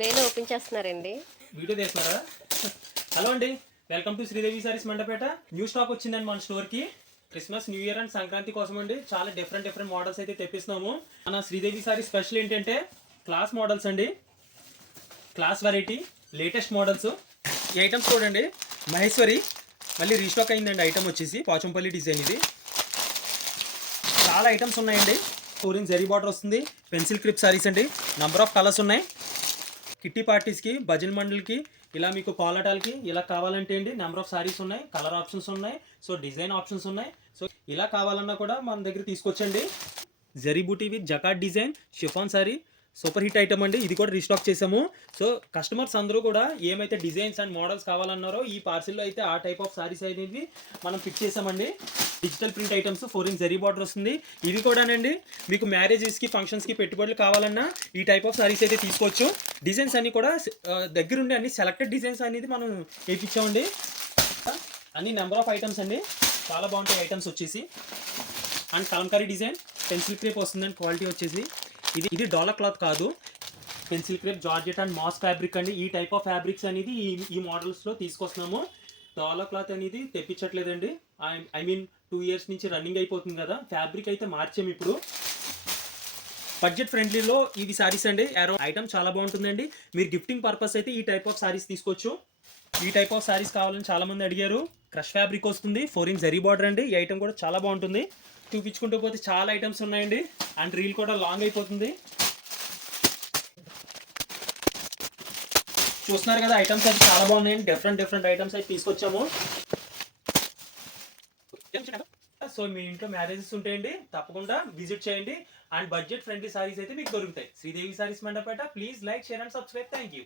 వేలు ఓపెన్ చేస్తున్నారండి. Video తీస్తున్నారా? Hello అండి, welcome to Sridevi saris Mandapeta. New stock వచ్చిందండి మన స్టోర్కి. Christmas, new year and Sankranti కోసం అండి చాలా డిఫరెంట్ మోడల్స్ అయితే తెప్పిస్తున్నాము. మన శ్రీదేవి సారీ స్పెషల్ ఏంటంటే క్లాస్ మోడల్స్ అండి, క్లాస్ వెరైటీ, లేటెస్ట్ మోడల్స్. ఈ ఐటమ్స్ చూడండి, మహేశ్వరి మళ్ళీ రీస్టాక్ అయిందండి. ఐటమ్ వచ్చేసి పోచంపల్లి డిజైన్. ఇది చాలా ఐటమ్స్ ఉన్నాయండి. ఫోరిన్ జరీ బార్డర్ వస్తుంది, పెన్సిల్ క్రిప్ సారీస్ అండి. నంబర్ ఆఫ్ కలర్స్ ఉన్నాయి. కిట్టి పార్టీస్కి, భజన్ మండల్కి, ఇలా మీకు కోలాటాలకి ఇలా కావాలంటే అండి నెంబర్ ఆఫ్ సారీస్ ఉన్నాయి, కలర్ ఆప్షన్స్ ఉన్నాయి, సో డిజైన్ ఆప్షన్స్ ఉన్నాయి. సో ఇలా కావాలన్నా కూడా మన దగ్గర తీసుకొచ్చండి. Zari booti with jacquard design chiffon sari super hit item అండి. ఇది కూడా రీస్టాక్ చేసాము. సో కస్టమర్స్ అందరూ కూడా ఏమైతే డిజైన్స్ అండ్ మోడల్స్ కావాలన్నారో ఈ పార్సిల్లో అయితే ఆ టైప్ ఆఫ్ సారీస్ అనేది మనం పిక్ చేసామండి. Digital print items, 4 zari border వస్తుంది. ఇది కూడానండి మీకు మ్యారేజెస్కి, ఫంక్షన్స్కి పెట్టుబడులు కావాలన్నా ఈ టైప్ ఆఫ్ సారీస్ అయితే తీసుకోవచ్చు. డిజైన్స్ అన్ని కూడా దగ్గరుండి అన్ని సెలెక్టెడ్ డిజైన్స్ అనేది మనం వేయించామండి. అన్ని నెంబర్ ఆఫ్ ఐటమ్స్ అండి, చాలా బాగుంటాయి ఐటమ్స్ వచ్చేసి. And Kalamkari design, pencil crepe వస్తుందండి. క్వాలిటీ వచ్చేసి ఇది డోలా క్లాత్ కాదు, pencil crepe, georgette and mass fabric అండి. ఈ టైప్ ఆఫ్ ఫ్యాబ్రిక్స్ అనేది ఈ మోడల్స్లో తీసుకొస్తున్నాము. డోలా క్లాత్ అనేది తెప్పించట్లేదండి. ఐ మీన్ 2 years నుంచి రన్నింగ్ అయిపోతుంది కదా. ఫ్యాబ్రిక్ అయితే మార్చాము ఇప్పుడు. బడ్జెట్ ఫ్రెండ్లీలో ఇవి సారీస్ అండి. ఐటమ్ చాలా బాగుంటుందండి. మీరు గిఫ్టింగ్ పర్పస్ అయితే ఈ టైప్ ఆఫ్ సారీస్ తీసుకోవచ్చు. ఈ టైప్ ఆఫ్ సారీస్ కావాలని చాలా మంది అడిగారు. క్రష్ ఫ్యాబ్రిక్ వస్తుంది, 4 జరీ బార్డర్ అండి. ఈ ఐటమ్ కూడా చాలా బాగుంటుంది. చూపించుకుంటూ పోతే చాలా ఐటమ్స్ ఉన్నాయండి. అండ్ రీల్ కూడా లాంగ్ అయిపోతుంది. చూస్తున్నారు కదా, ఐటమ్స్ అయితే చాలా బాగున్నాయండి. డిఫరెంట్ ఐటమ్స్ అయితే తీసుకొచ్చాము. సో మీ ఇంట్లో మ్యారేజెస్ ఉంటాయండి, తప్పకుండా విజిట్ చేయండి. అండ్ బడ్జెట్ ఫ్రెండ్లీ సారీస్ అయితే మీకు దొరుకుతాయి. Sridevi saris Mandapeta. Please like, share and subscribe. Thank you.